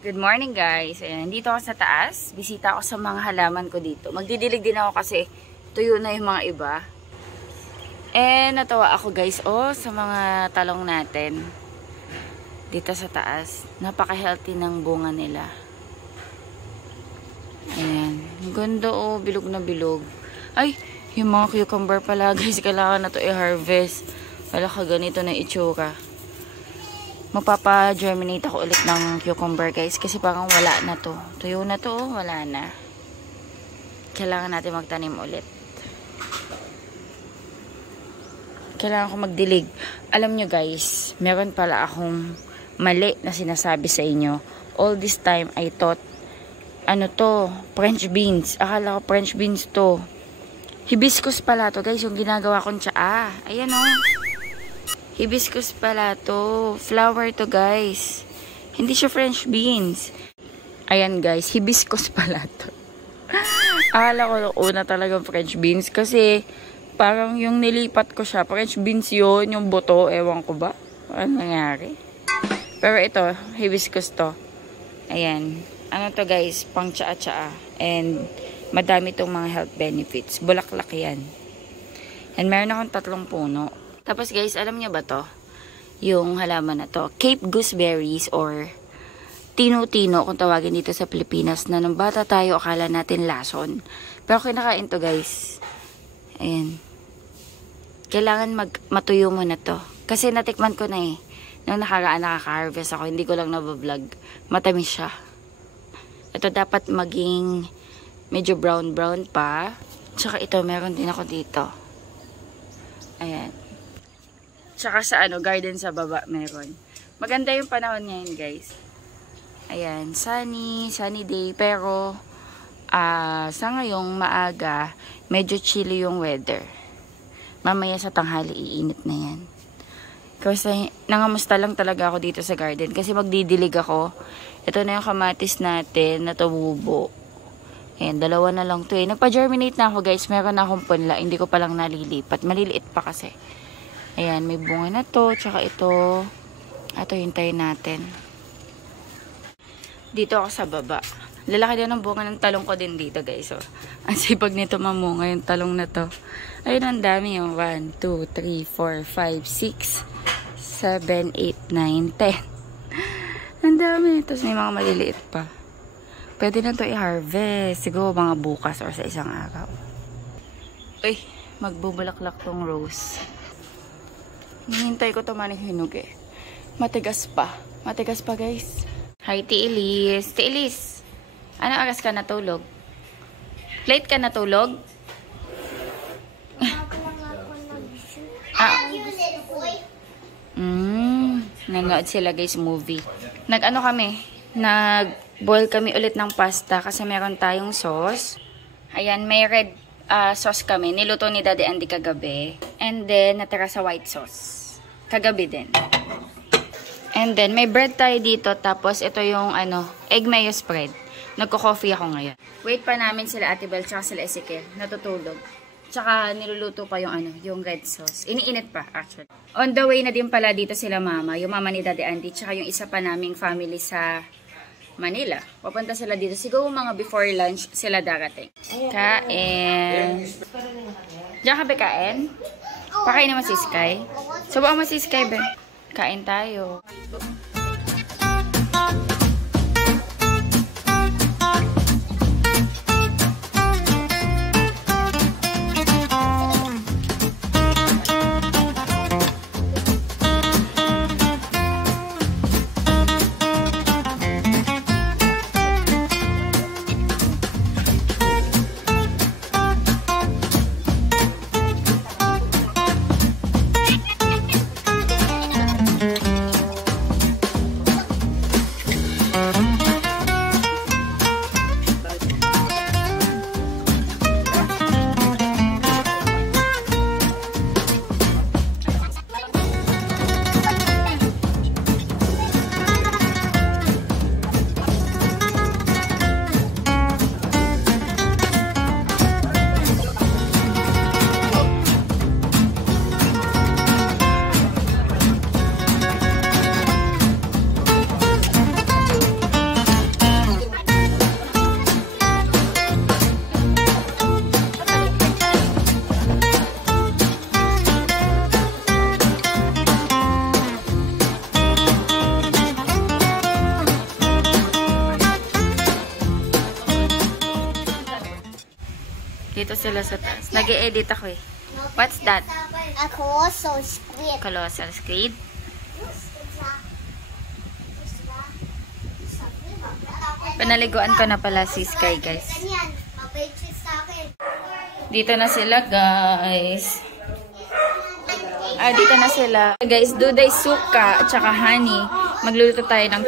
Good morning guys. Ayan, dito ako sa taas. Bisita ako sa mga halaman ko dito. Magdidilig din ako kasi tuyo na yung mga iba. Natawa ako guys sa mga talong natin. Dito sa taas. Napaka-healthy ng bunga nila. Ayan. Ang ganda bilog na bilog. Ay, yung mga cucumber pala guys. Kailangan na to i-harvest. Wala ka ganito na itsura. Magpapa-germinate ako ulit ng cucumber guys kasi parang wala na to. Tuyo na to, wala na. Kailangan natin magtanim ulit. Kailangan ko magdilig. Alam nyo guys, meron pala akong mali na sinasabi sa inyo. All this time I thought, ano to, French beans. Akala ko French beans to. Hibiscus pala to guys, yung ginagawa kong tsaa. Ayan hibiscus pala to. Flower to guys. Hindi siya French beans. Ayan guys, hibiscus pala to. Akala ko una talagang French beans kasi parang yung nilipat ko siya. French beans yun, yung buto. Ewan ko ba? Ano nangyari? Pero ito, hibiscus to. Ayan. Ano to guys? Pang tsaa-tsaa. And madami tong mga health benefits. Bulaklak yan. And meron akong 3 puno. Tapos guys, alam niyo ba to? Yung halaman na to. Cape gooseberries or tino-tino kung tawagin dito sa Pilipinas na nung bata tayo akala natin lason. Pero kinakain to guys. Ayan. Kailangan matuyo mo na to. Kasi natikman ko na Nung nakaraan nakaka-harvest ako, hindi ko lang nabablog. Matamis siya. Ito dapat maging medyo brown-brown pa. Tsaka ito, meron din ako dito. Ayan. Tsaka sa garden sa baba meron. Maganda yung panahon ngayon guys. Ayan, sunny day. Pero, sa ngayong maaga, medyo chilly yung weather. Mamaya sa tanghali, iinit na yan. Kasi, nangamusta lang talaga ako dito sa garden. Kasi magdidilig ako. Ito na yung kamatis natin na tumubo. Ayan, 2 na lang to Nagpa-germinate na ako guys. Meron na akong punla. Hindi ko palang nalilipat. Maliliit pa kasi. Ayan, may bunga na to. Tsaka ito. Ito, hintayin natin. Dito ako sa baba. Lalaki din ang bunga ng talong ko din dito, guys. Ang sipag nito mamunga yung talong na to. Ayun, ang dami yung 1, 2, 3, 4, 5, 6, 7, 8, 9, 10. Ang dami. Tapos may mga maliliit pa. Pwede na to i-harvest. Siguro mga bukas or sa isang araw. Uy, magbubulaklak tong rose. Hinihintay ko ito manihinog Matigas pa. Matigas pa guys. Hi, Tiilis. Tiilis, ano oras ka natulog? Late ka natulog? Nanood sila guys movie. Nag-boil kami ulit ng pasta kasi meron tayong sauce. Ayan, may red sauce kami. Niluto ni Daddy Andy kagabi. And then, natira sa white sauce. Kagabi din. And then, may bread tayo dito. Tapos, ito yung, egg mayo spread. Nagko-coffee ako ngayon. Wait pa namin sila Ate Bel, tsaka sila Ezekiel. Natutulog. Tsaka, niluluto pa yung red sauce. Iniinit pa, actually. On the way na din pala dito sila mama. Yung mama ni Daddy Andy. Tsaka yung isa pa naming family sa Manila. Papunta sila dito. Siguro mga before lunch sila darating. Kain. Diyan ka ba kain? Pakain naman si Sky. Subukan mo si Sky, be. Kain tayo. Nandito sila sa taas. Nag-e-edit ako eh. What's that? A colossal squid. Colossal squid. Panaliguan ko na pala si Sky, guys. Dito na sila, guys. Dito na sila. Guys, duday suka at saka honey. Magluluto tayo ng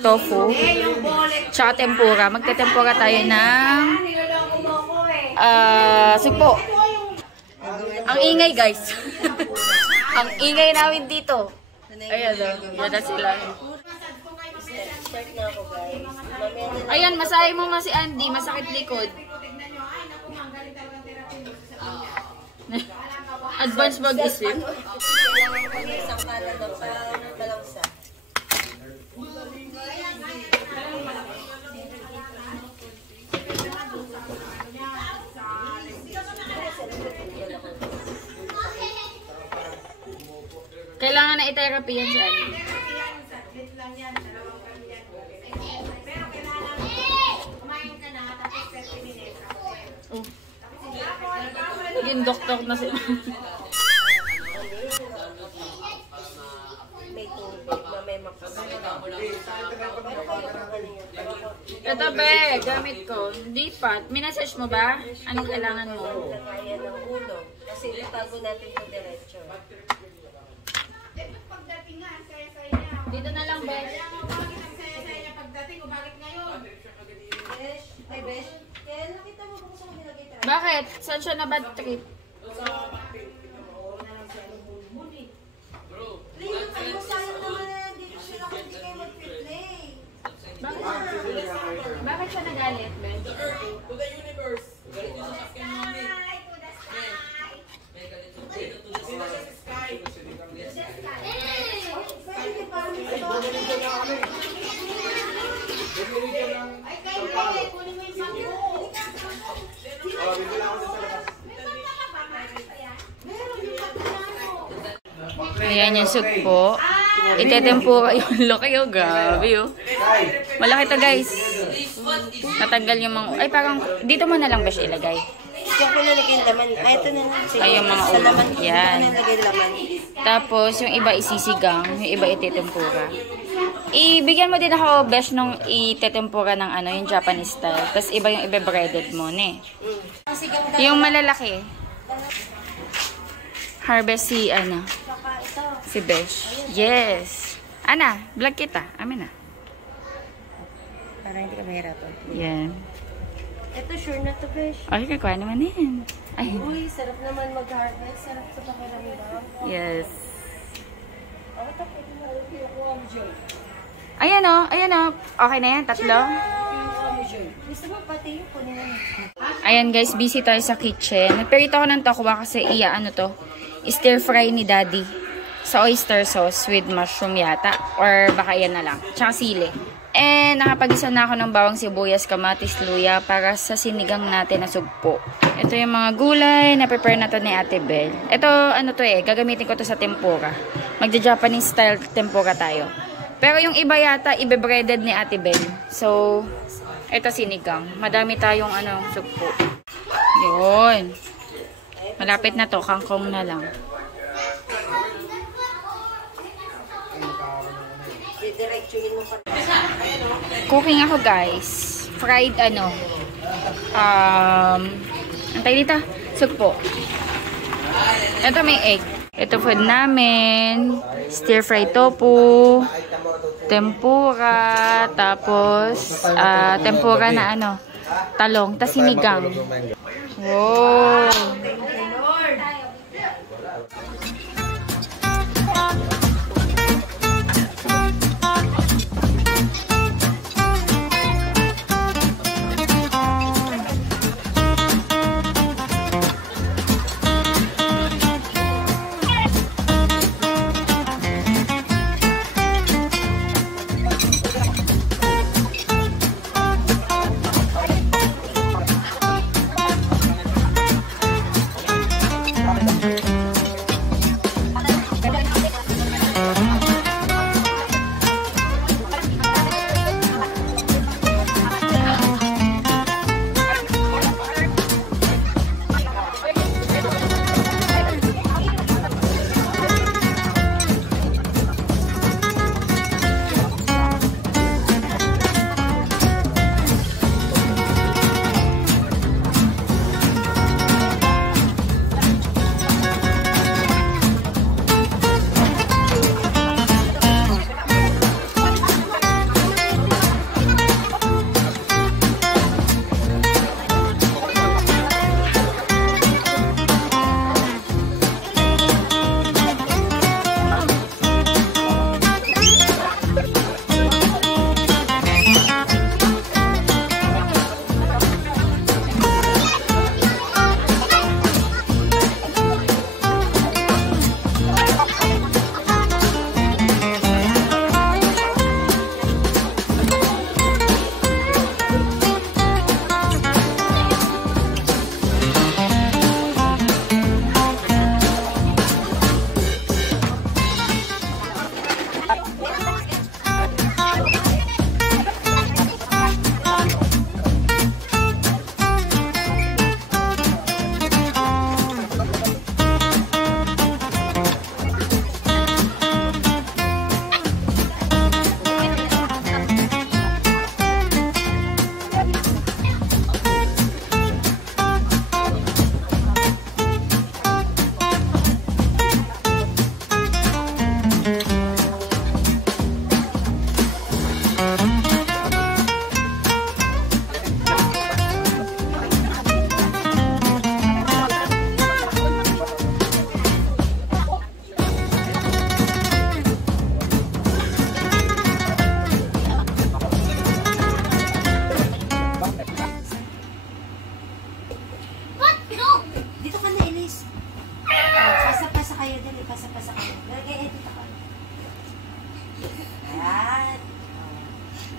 tofu. Tsaka tempura. Magtetempura tayo ng sugpo. Ang ingay, guys. Ang ingay namin dito. Ayan o. Yan na sila. Ayan, masahe mo si Andy. Masakit likod. Advance mag-isip. Kailangan na i-therapy yan si Andy. Oh. Naging doktor na sila. Ito be, gamit ko. Hindi pa. Minessage mo ba? Anong kailangan mo? Kaya ng ulo. Kasi itago natin po diretso. Dito na lang, be. Ay, besh. Kaya nakita mo ba kung saan nilagay tayo? Bakit? Saan siya na bad trip? Play yung tayo. Sayang naman na dito sila kung hindi kayo mag-play. Bakit siya nagalit, be? To the universe. Galit yung sasakyan mo, Mami. Galit to the sky. Ayan yung sugpo. Itetempura yung laki oh. Grabe oh. Malaki to guys. Natanggal yung mga... Ay parang dito mo na lang ba siya ilagay? Diyan ko nalagay laman. Ay, ito na lang. Ay yung mga Sa ulo. laman. Yan. Ito nalagay laman. Tapos yung iba isisigang. Yung iba itetempura. Ibigyan mo din ako best nung itetempura ng ano, yung Japanese style. Tapos iba yung ibe-breaded mo ne. Yung malalaki. Harvest si ano. Si Besh. Yes. Ana, vlog kita. Amin na. Para hindi ka mahirapan. Yan. Ito, sure na to, besh. Ay, kakuha naman yan. Ay. Uy, sarap naman mag-harvest. Sarap sa pakiramdam. Yes. Ako ito, pwede na rin kinukuha mo dyan. Ayan o. Ayan o. Okay na yan. Tatlo. Gusto mo pati yung kunin na. Ayan guys, busy tayo sa kitchen. Nagperito ako ng tokwa kasi ano to. Stir fry ni Daddy. Sa oyster sauce with mushroom yata. Or baka yan na lang. Tsaka sili. And nakapag-isa na ako ng bawang sibuyas, kamatis, luya para sa sinigang natin na sugpo. Ito yung mga gulay na prepare na to ni Ate Bel. Ito ano to gagamitin ko to sa tempura. Magja-Japanese style tempura tayo. Pero yung iba yata ibe-breaded ni Ate Bel. So ito sinigang. Madami tayong ano sugpo. Yun. Malapit na to, kangkong na lang. Didiretsuhin mo pa. Cooking ako guys. Fried ano. Antay dito. Sugpo. Ito may egg. Ito food namin. Stir fried tofu. Tempura. Tapos tempura na ano. Talong. Tas sinigang. Wow.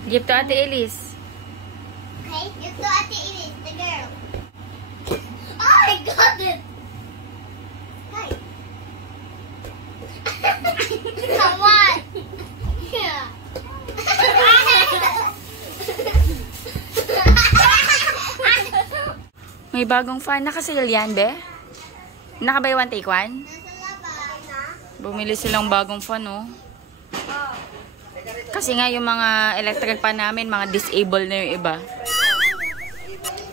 Give to Ate Elise. Okay, you to Ate Iris, the girl. Oh, I got it! Hi. Come on! Yeah. May bagong fan. Naka-sale yan, be? Naka-buy one, take one? Nasa labas na? Bumili silang bagong fan, oh. Kasi nga yung mga electric pan namin, mga disabled na yung iba.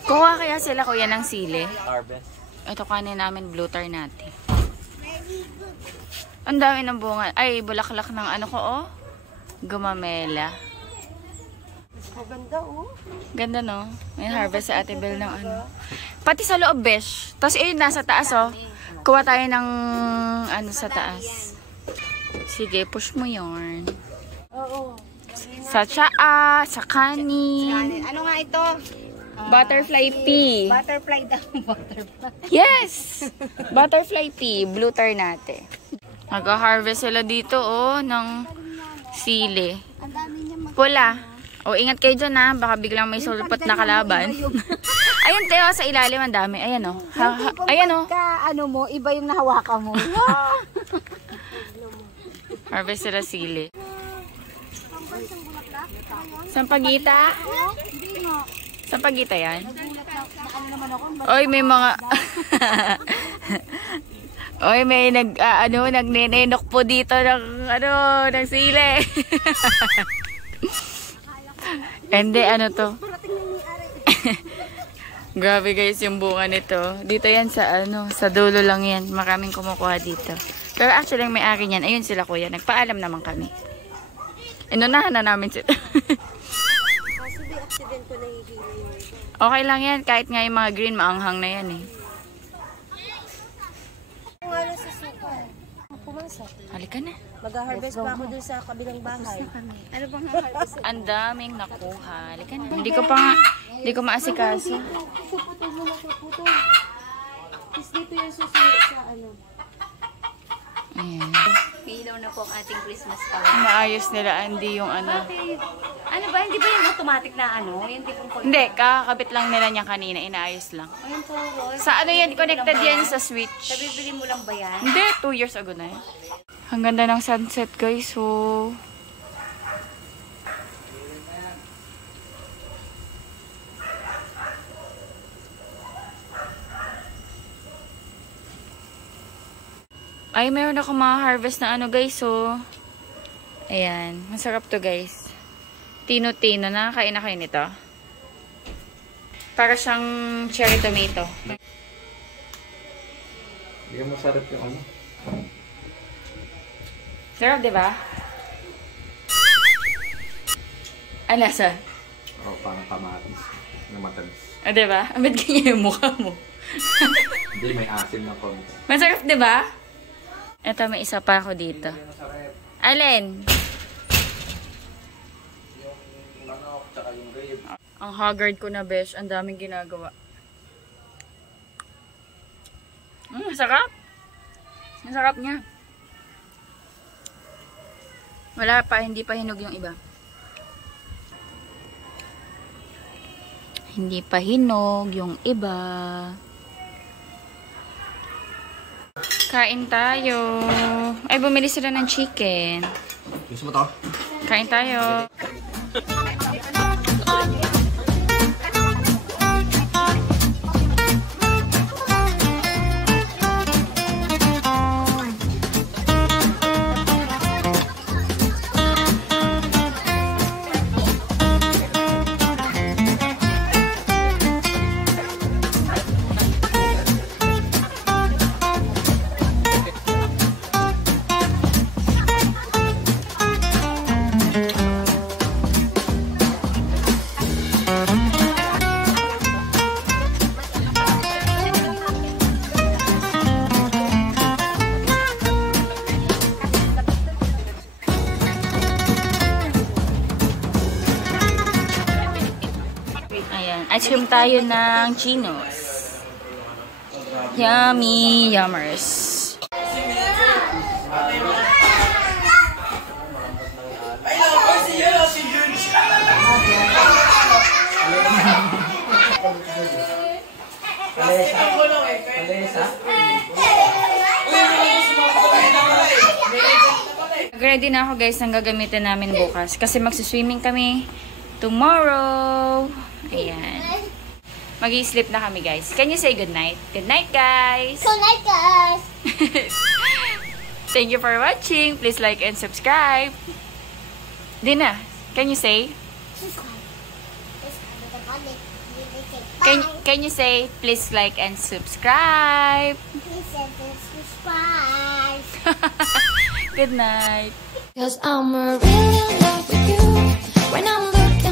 Kuha kaya sila kuya ng sili. Harvest. Ito kanin namin, blue tar natin. Ang dami ng bunga. Ay, bulaklak ng ano ko, oh. Gumamela. Maganda, oh. Ganda, no? May harvest sa Ate Bel ng ano. Pati sa loob, besh. Tapos, ayun, nasa taas, oh. Kuha tayo ng ano sa taas. Sige, push mo yarn. Oo. Sa tsaa, sa kanin. Ano nga ito? Butterfly pea. Butterfly daw. Butterfly. Yes! Butterfly pea. Blue tar natin. Mag-harvest sila dito, oh, ng sili. Ang dami niya Pula. O, ingat kayo dyan, ha. Baka biglang may sulpat na kalaban. Ayan, Teo, sa ilalim ang dami. Ayan, oh. Ayan, oh. ano mo, iba yung nahawakan mo. Harvest sila sili. Sampagita? Sampagita yan? Oy, may mga... Oy, may nagnenenok po dito ng, ng sili. Hindi, ano to? Grabe guys, yung bunga nito. Dito yan sa, sa dulo lang yan. Maraming kumukuha dito. Pero actually, may ari niyan. Ayun sila kuya. Nagpaalam naman kami. Inunahan na namin sila. Okay lang yan. Kahit nga yung mga green, maanghang na yan eh. Halika na. Mag-harvest pa ako dun sa kabilang bahay. Ano bang harvest? Ang daming nakuha. Halika na. Hindi ko maasikaso. Putol mo na siya, putol. Tapos dito yung susunod sa ano. Ayan. Pilaw na po ang ating Christmas card. Maayos nila, Andy, yung ano. Ano ba? Hindi ba yung automatic na ano? Yung tipong pag... Hindi, kakabit lang nila niya kanina. Inaayos lang. Ayun po, Roy. Sa ano yan? Connected yan sa switch. Nabibili mo lang ba yan? Hindi, 2 years ago na yan. Ang ganda ng sunset, guys. So, ay, meron ako ma-harvest na ano, guys. So, ayan. Masarap to, guys. Tino-tino. Nakakain na kayo nito. Para siyang cherry tomato. Hindi mo sarap yung ano. Sarap, di ba? Ano lasa? Oo, parang kamatis. Na matamis. O, di ba? Amit ganyan yung mukha mo. Hindi, may asin na konti. Masarap, di ba? Ito, may isa pa ako dito. Alin? Yung manok, tsaka yung rib. Ang haggard ko na, besh. Ang daming ginagawa. Masarap. Masarap niya. Wala pa, hindi pa hinog yung iba. Hindi pa hinog yung iba. Kain tayo. Ay, bumili sila ng chicken. Gusto mo to? Kain tayo. Ice cream tayo ng chinos. Yummy yummers. Ready na ako guys ng gagamitin namin bukas. Kasi magsiswimming kami tomorrow. Ayan. Mag-i-sleep na kami guys. Can you say good night? Good night guys! Good night, guys. Thank you for watching. Please like and subscribe. Dina, can you say? Subscribe. Subscribe to the button. Bye. Can you say please like and subscribe? Please subscribe. Good night. 'Cause I'm really in love with you when I'm looking